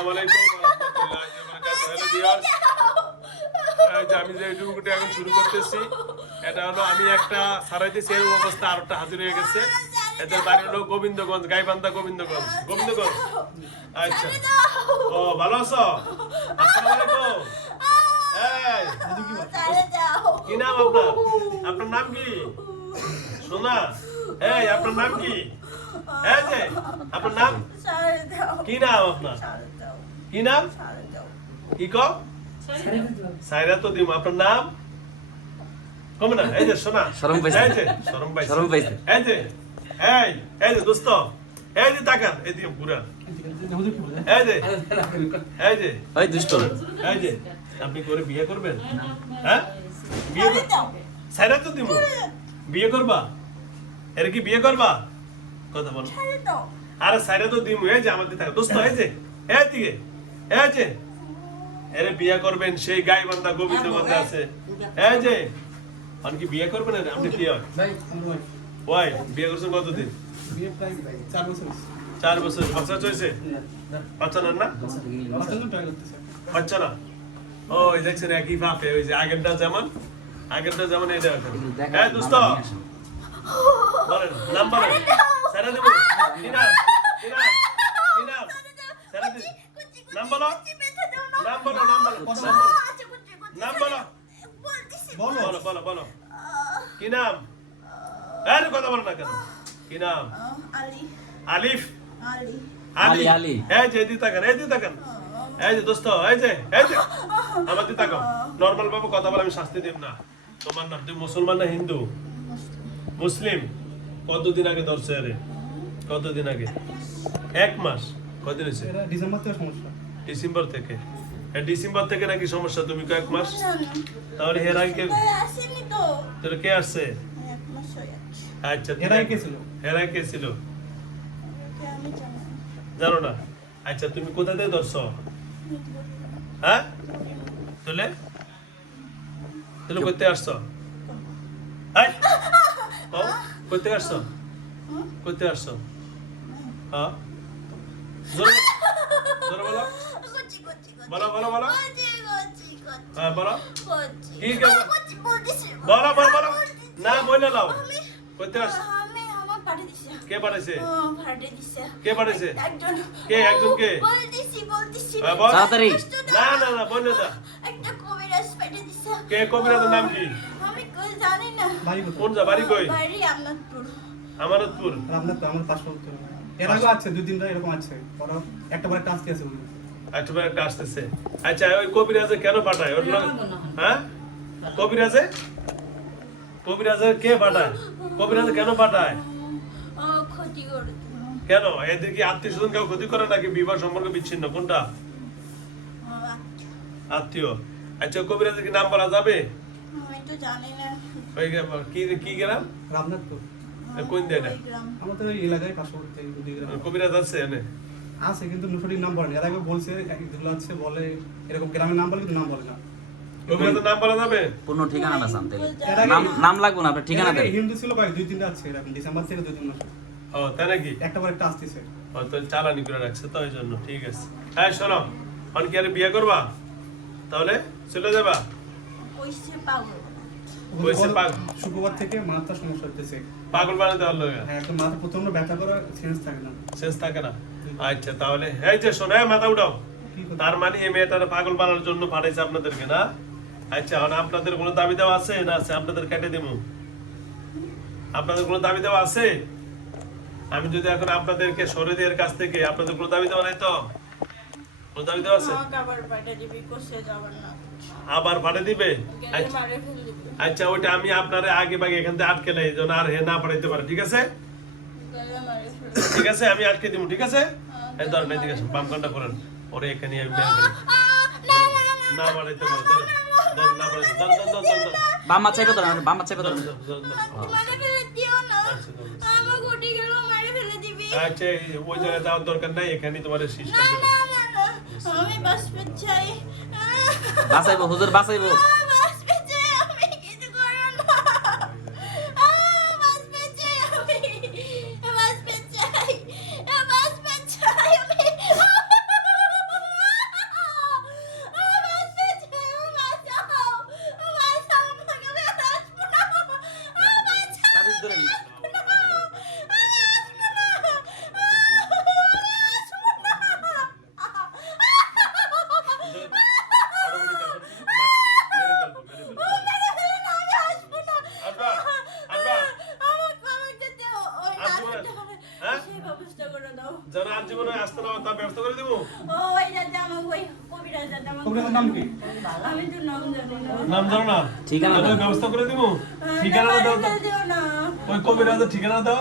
আসসালামু আলাইকুম ওয়া রাহমাতুল্লাহি ওয়া বারাকাতুহু। হ্যালো ভিউয়ার্স, আমি যে ভিডিওটা এখন শুরু করতেছি, এটা হলো আমি একটা সারাইতেছি এই অবস্থা আরেকটা হাজির হয়ে গেছে। এদের বাড়ি হলো গোবিন্দগঞ্জ, গাইবান্ধা গোবিন্দগঞ্জ। গোবিন্দগঞ্জ, আচ্ছা। ও ভালো আছো? আসসালামু আলাইকুম। এই কি নাম আপনার? আপনার নাম কি? সোনা। এই আপনার নাম কি? এই যে আপনার নাম কি? নাম আপনার কি? নাম কি? কো সাইরা তো দিম। আপনার নাম কম না? এই যে সোনা, শরম পাইছে। এই যে শরম পাইছে। এই যে এই যে দোস্ত, এই যে তাকান, এই দিকে পুরা, এই যে এই যে ওই দুষ্ট এই যে আপনি করে বিয়ে করবেন? হ্যাঁ, বিয়ে সাইরা তো দিম। বিয়ে করবা? এর কি বিয়ে করবা? কথা বলো। আরে সাইরা তো দিম। এই যে আমাদের থাকা দোস্ত, এই যে এই দিকে, এই যে এরে বিয়ে করবেন, সেই গাইবান্ধা গোবিন্দগঞ্জে আছে। এই যে আপনি কি বিয়ে করবেন? আপনি কি হয় ওই বিয়ে করছেন কতদিন? 4 বছর। বাচ্চা চলছে? বাচ্চা না? বাচ্চা না? ওই দেখছেন একই ভাবে, ওই যে আগেরটা যেমন এটা এখন। হ্যাঁ দোস্ত বলেন, নাম বলেন। সারা দেব কি নাম? কি নাম? কি নাম? সারা দেব নাম বলো। নাম বলো, নাম বলো, নাম বলো, বলো বলো বলো। কি নাম? আরে কথা বলো না কেন? কি নাম? আলিফ। আলী। আলী। এই যে এদিকে তাকান, এদিকে তাকান। এই যে দোস্ত, এই যে আমার দিকে তাকাও। নরমাল ভাবে কথা বলে আমি শাস্তি দেব না। তোমার নাম? তুমি মুসলমান না হিন্দু? মুসলিম। কতদিন আগে ধরছে? আরে কতদিন আগে? 1 মাস। কতদিন হয়েছে? ডিসেম্বর থেকে সমস্যা। ডিসেম্বর থেকে? ডিসেম্বর থেকে নাকি সমস্যা? তুমি কয়েক মাস? তাহলে এর আগে তোর কে আসছে? আচ্ছা, এর আগে কে ছিল জানো না? আচ্ছা, তুমি কোথা থেকে ধরছো? হ্যাঁ, তাহলে করতে আসছো? ও করতে আসছো? করতে আসছো? হ্যাঁ, জোরে বলো, বলো বলো বলো। হ্যাঁ বলো, কি বলো বলো বলো। না বলে নাও। করতে আসছো? কে পাঠাইছে? কে পাঠাইছে? কে? একজন কে? হ্যাঁ, বল। তাড়াতাড়ি। না না না, বলে দা। কে কবিরাজের নাম কি? কোন যা বাড়ি? কই? আমানতপুর। আপনার তো আমার পাসপোর্ট এর আগে আছে 2 দিন ধরে এরকম আছে। ওরা একটা পরে টাস্ক আছে বলে। একবার একটা আসতেছে। আচ্ছা, ওই কবিরাজে কেন পাঠায়? ওর নাম হ্যাঁ, কবিরাজে কে পাঠায়? কবিরাজে কেন পাঠায়? কেন? এদের কি আত্মীয় স্বজন কেউ ক্ষতি করে নাকি বিবাহ সম্পর্ক বিচ্ছিন্ন? কোনটা? আত্মীয়। আচ্ছা, কবিরাজের কি নাম বলা যাবে? ওই কি গ্রাম? রামনাথপুর। কোন দেয়টা? আমাদের ওই এলাকায় পাসপোর্ট থেকে 2 গ্রাম কবিরাজ আছে এনে? আছে, কিন্তু সঠিক নাম বলে না। এর আগে বলছে যেগুলো আছে বলে এরকম গ্রামের নাম বলে, কিন্তু নাম বলে না। কবিরাজের নাম বলা যাবে? পূর্ণ ঠিকানাটা জানতে নাম লাগবে না, আপনার ঠিকানা দেন। হিন্দু ছিল ভাই, 2-3টা আছে এরকম ডিসেম্বর থেকে 2-3 মাস। ও তাই নাকি? একটা পরে একটা আসতেছে। ও তো চালানি করে রাখছে তো, ওই জন্য। ঠিক আছে। হ্যাঁ শোনো, অনকি আরে বিয়ে করবা? তাহলে চলে যাবা? কইছে শুক্রবার থেকে মাথার সমস্যা হচ্ছে। পাগল বানাতে পারলো? হ্যাঁ, একটা মাথা প্রচন্ড ব্যথা করে, সেন্স থাকে না। শেষ থাকে না? আচ্ছা, তাহলে এই যে শোনো, মাথা উঠাও। তার মানে এই মেয়েটার পাগল বানানোর জন্য পাঠাইছে আপনাদেরকে না? আচ্ছা, এখন আপনাদের কোনো দাবি দেওয়া আছে না? আছে? আপনাদের কেটে দেবো। আপনাদের কোনো দাবি দেওয়া আছে? আমি যদি এখন আপনাদেরকে সরে দিই এর কাছ থেকে, আপনাদের কোনো দাবি দেওয়া নাই তো? কোনো দাবি দেওয়া আছে? আবার পাঠিয়ে দিবে? আচ্ছা, ওইটা আমি আপনারে আগে ভাগে এখান থেকে আটকে নেই যেন আর হে না পাঠাইতে পারে। ঠিক আছে? ঠিক আছে, আমি আটকে দিব। ঠিক আছে? এই ধরেন, ঠিক আছে, বাম কানটা করেন। ওরে এখানে আমি বের করি। না পাঠাইতে পারে, ধরেন না পাঠাইতে। বাম মাছ চাইবে তো, বাম মাছ চাইবে তো। আচ্ছা, ওই জায়গায় যাওয়ার দরকার নাই, এখানে তোমার সিস্টেম করে। বাঁচাইবো হুজুর, বাঁচাইবো। আসতে না তার ব্যবস্থা করে দেবো। ওই দাদা আমার ওই কবিরাজ দাদা আমার কবিরাজের নাম কি? আমি তো নাম জানি না নাম জানো না? ঠিকানা তাহলে দাও। ব্যবস্থা করে দেবো। ঠিকানা দাও তো। দিও না ওই কবিরাজের ঠিকানা দাও।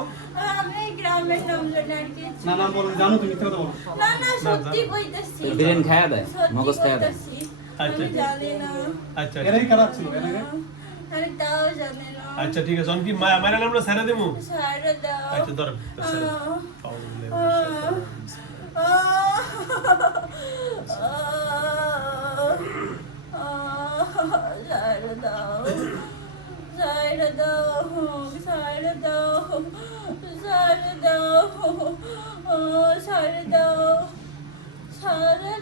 আমি গ্রামের নাম জানি আর কি না নাম বলো, জানো তুমি মিথ্যা কথা বলো। না না সত্যি কইতাছি বিরিয়ানি খায়া দেয়, সত্যি মগজ খায়া দেয়। কইতাছি আচ্ছা। আমি জানি না আচ্ছা এরাই খারাপ ছিল, এর আগে আমি তাও জানি না আচ্ছা ঠিক আছে। অনকি মায়ের নামটা ছেড়ে দেবো। সারা দাও আচ্ছা ধর ছেড়ে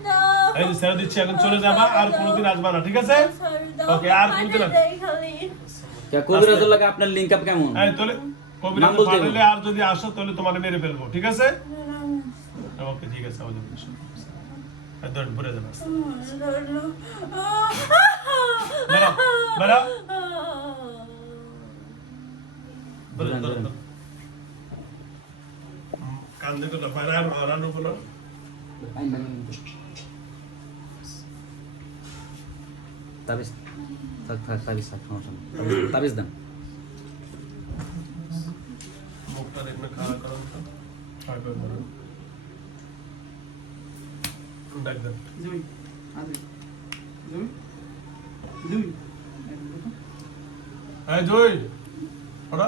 দাও। এই যে ছেড়ে দিচ্ছি, এখন চলে যাবা, আর কোনোদিন আসবা না, ঠিক আছে? ওকে, আর কোনোদিন কে কবিরাজের লাগে আপনার লিংক আপ কেমন? এই তাহলে কবিরাজ নাম বলতে পাঠালে হবে। আর যদি আসো তাহলে তোমাকে মেরে ফেলবো, ঠিক আছে? ওকে ঠিক আছে, আমাদের বিষয় আর ধর ভরে দেবো। বেরো বেরো বেরো বেরো। কান দেখো না বাইরে আর রান্না বলো। তাবিজ থাক থাক তাবিজ থাক, সমস্যা নেই। তাবিজ দেন। মুখটা দেখলে খাওয়া করো তো। খাওয়া করো। ডাক দেন। জুই আদি জুই জুই এই জয় ওরা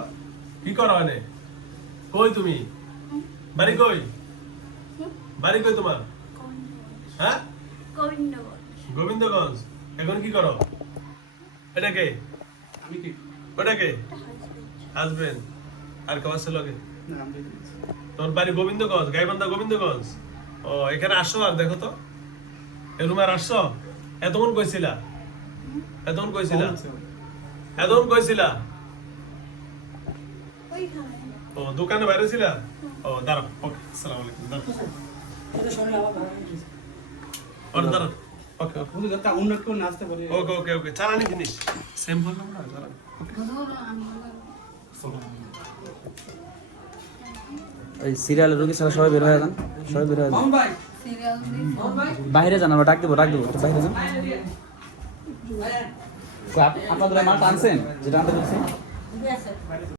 কি করো এনে? কই তুমি? বাড়ি কই? বাড়ি কই তোমার? হ্যাঁ গোবিন্দগঞ্জ। এখন কি করো? এটা কে? আমি কি ওটা কে? হাজবেন্ড। আর কেউ আছে লগে? না আমি দেখি। তোমার বাড়ি গোবিন্দগঞ্জ, গাইবান্ধা গোবিন্দগঞ্জ। ও এখানে আসছো আর দেখো তো, এই রুমে আর আসছো? এতক্ষণ কইছিলা? এতক্ষণ কইছিলা? এতক্ষণ কইছিলা? ও দোকানে বাইরে ছিলা? ও দাঁড়াও, ওকে, আসসালামু আলাইকুম, দাঁড়াও। ওর দাঁড়াও, ওকে ওকে বুঝলি একটা অন্য কেউ নাচতে পারে। ওকে ওকে ওকে চালানি জিনিস সেম বললাম না, চালানি। এই সিরিয়ালের রোগী ছাড়া সবাই বের হয়ে যান, সবাই বের হয়ে যান। ভাই বাইরে যান, আমরা ডাক দেবো একটু বাইরে যান। আপনাদের মালটা আনছেন যেটা আনতে বলছি?